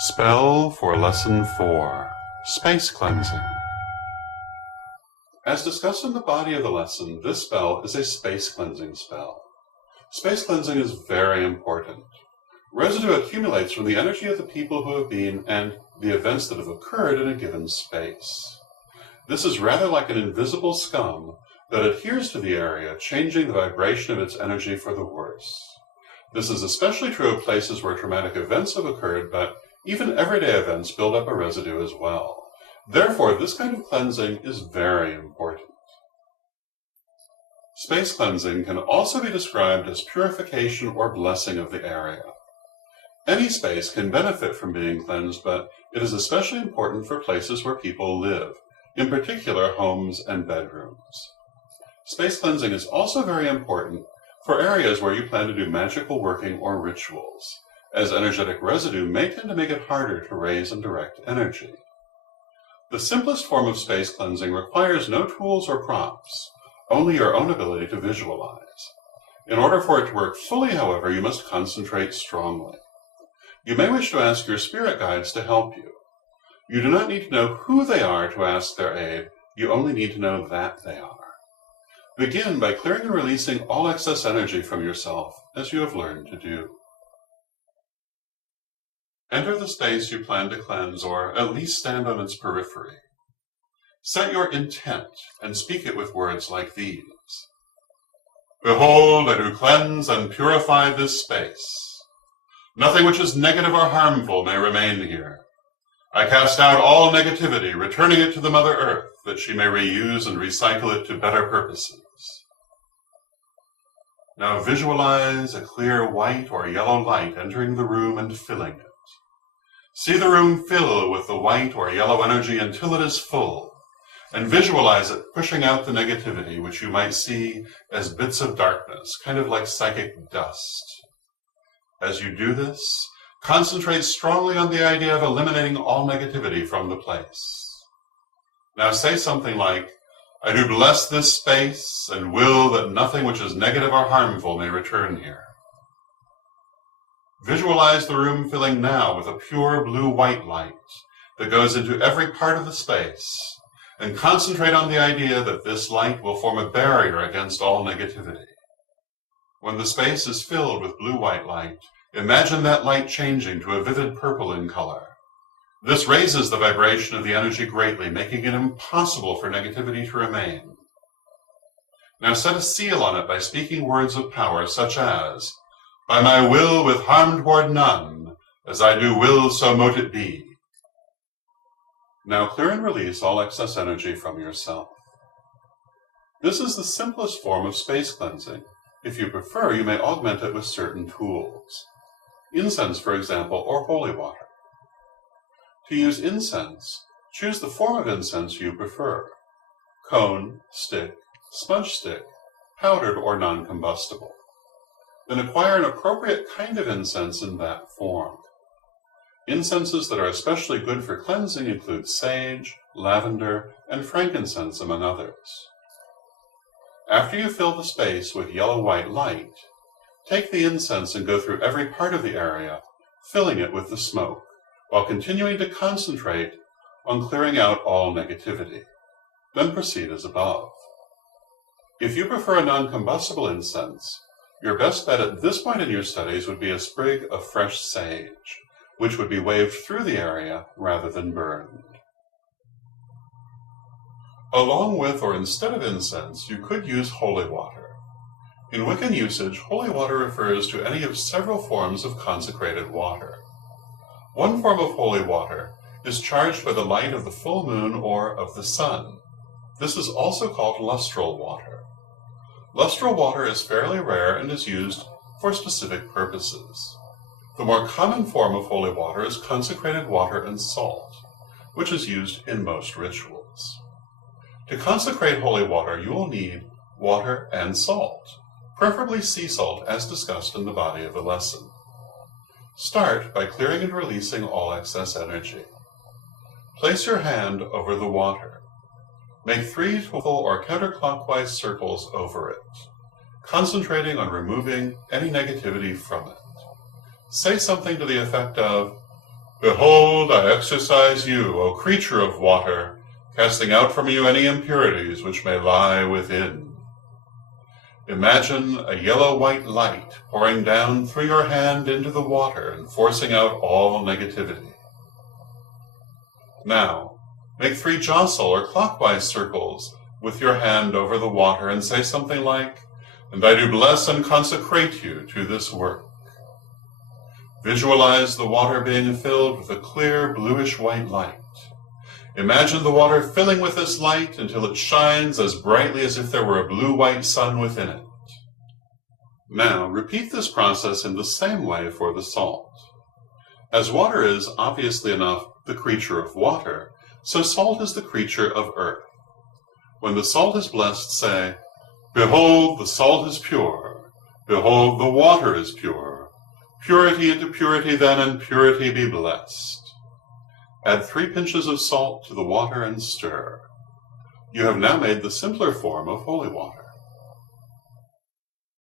Spell for Lesson 4, Space Cleansing. As discussed in the body of the lesson, this spell is a space cleansing spell. Space cleansing is very important. Residue accumulates from the energy of the people who have been and the events that have occurred in a given space. This is rather like an invisible scum that adheres to the area, changing the vibration of its energy for the worse. This is especially true of places where traumatic events have occurred, but even everyday events build up a residue as well. Therefore, this kind of cleansing is very important. Space cleansing can also be described as purification or blessing of the area. Any space can benefit from being cleansed, but it is especially important for places where people live, in particular homes and bedrooms. Space cleansing is also very important for areas where you plan to do magical working or rituals, as energetic residue may tend to make it harder to raise and direct energy. The simplest form of space cleansing requires no tools or props, only your own ability to visualize. In order for it to work fully, however, you must concentrate strongly. You may wish to ask your spirit guides to help you. You do not need to know who they are to ask their aid, you only need to know that they are. Begin by clearing and releasing all excess energy from yourself, as you have learned to do. Enter the space you plan to cleanse, or at least stand on its periphery. Set your intent and speak it with words like these. Behold, I do cleanse and purify this space. Nothing which is negative or harmful may remain here. I cast out all negativity, returning it to the Mother Earth, that she may reuse and recycle it to better purposes. Now visualize a clear white or yellow light entering the room and filling it. See the room fill with the white or yellow energy until it is full, and visualize it pushing out the negativity, which you might see as bits of darkness, kind of like psychic dust. As you do this, concentrate strongly on the idea of eliminating all negativity from the place. Now say something like, I do bless this space and will that nothing which is negative or harmful may return here. Visualize the room filling now with a pure blue-white light that goes into every part of the space, and concentrate on the idea that this light will form a barrier against all negativity. When the space is filled with blue-white light, imagine that light changing to a vivid purple in color. This raises the vibration of the energy greatly, making it impossible for negativity to remain. Now set a seal on it by speaking words of power such as, by my will with harm toward none, as I do will so mote it be. Now clear and release all excess energy from yourself. This is the simplest form of space cleansing. If you prefer, you may augment it with certain tools. Incense, for example, or holy water. To use incense, choose the form of incense you prefer. Cone, stick, smudge stick, powdered or non-combustible. Then acquire an appropriate kind of incense in that form. Incenses that are especially good for cleansing include sage, lavender, and frankincense, among others. After you fill the space with yellow-white light, take the incense and go through every part of the area, filling it with the smoke, while continuing to concentrate on clearing out all negativity. Then proceed as above. If you prefer a non-combustible incense, your best bet at this point in your studies would be a sprig of fresh sage, which would be waved through the area rather than burned. Along with or instead of incense, you could use holy water. In Wiccan usage, holy water refers to any of several forms of consecrated water. One form of holy water is charged by the light of the full moon or of the sun. This is also called lustral water. Lustral water is fairly rare and is used for specific purposes. The more common form of holy water is consecrated water and salt, which is used in most rituals. To consecrate holy water, you will need water and salt, preferably sea salt as discussed in the body of the lesson. Start by clearing and releasing all excess energy. Place your hand over the water. Make 3 full or counterclockwise circles over it, concentrating on removing any negativity from it. Say something to the effect of, Behold, I exercise you, O creature of water, casting out from you any impurities which may lie within. Imagine a yellow-white light pouring down through your hand into the water and forcing out all negativity. Now, make 3 jostle or clockwise circles with your hand over the water and say something like, "And I do bless and consecrate you to this work." Visualize the water being filled with a clear bluish-white light. Imagine the water filling with this light until it shines as brightly as if there were a blue-white sun within it. Now, repeat this process in the same way for the salt. As water is, obviously enough, the creature of water, so salt is the creature of earth. When the salt is blessed, say, "Behold, the salt is pure. Behold, the water is pure. Purity into purity then, and purity be blessed." Add 3 pinches of salt to the water and stir. You have now made the simpler form of holy water.